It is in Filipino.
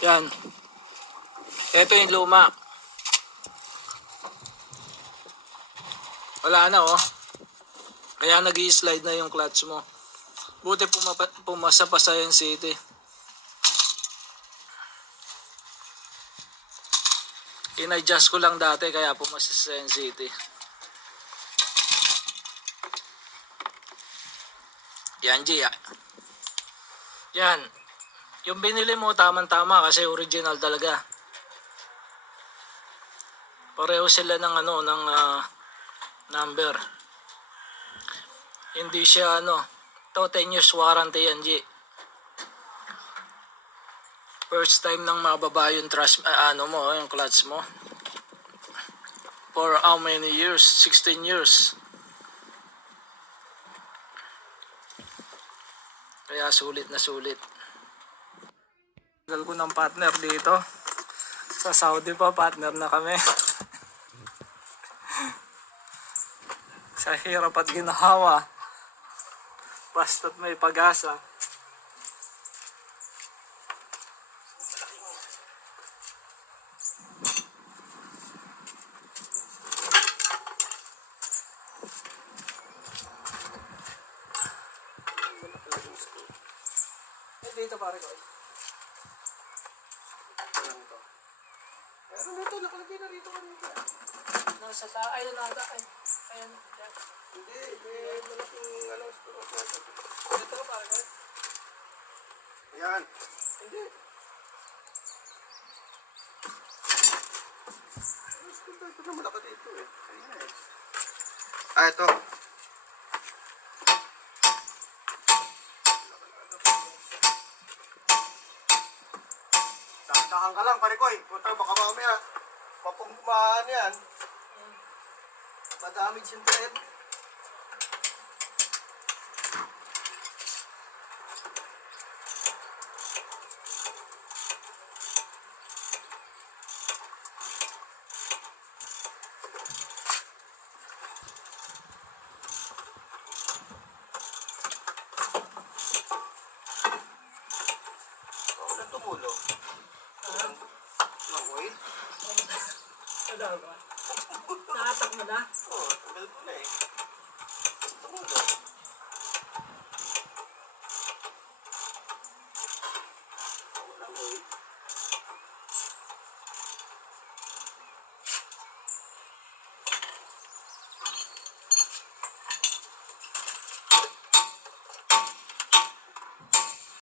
Yan. Ito yung luma. Wala na oh. Kaya nag-i-slide na yung clutch mo. Buti pumasa pa sa Yan City. In-adjust ko lang dati kaya pumasa sa Yan City. Yan G. Yan. Yung binili mo tamang-tama kasi original talaga. Pareho sila ng number. Hindi siya to 10 years warranty yan G. First time nang mababa yung yung clutch mo. For how many years? 16 years. Kaya sulit na sulit. Dal ko ng partner dito. Sa Saudi pa partner na kami. Sa hirap at ginhawa. Basta't may pag-asa. Dito pare ko. Meron dito, nakalagay na rito kanina. Nasa ayun nata ay. Ayun. Hindi, may malaking Dito ka pare ko. Ayan. Hindi. Ito na malaki dito eh. Ito. Dahan ka lang, pare ko eh. Punta, baka mamaya mapumpaan yan. Madamage yung thread. Walang tumulo. Makoy? Ano ba? Nakatak mo na? Oo, tagal ko na eh.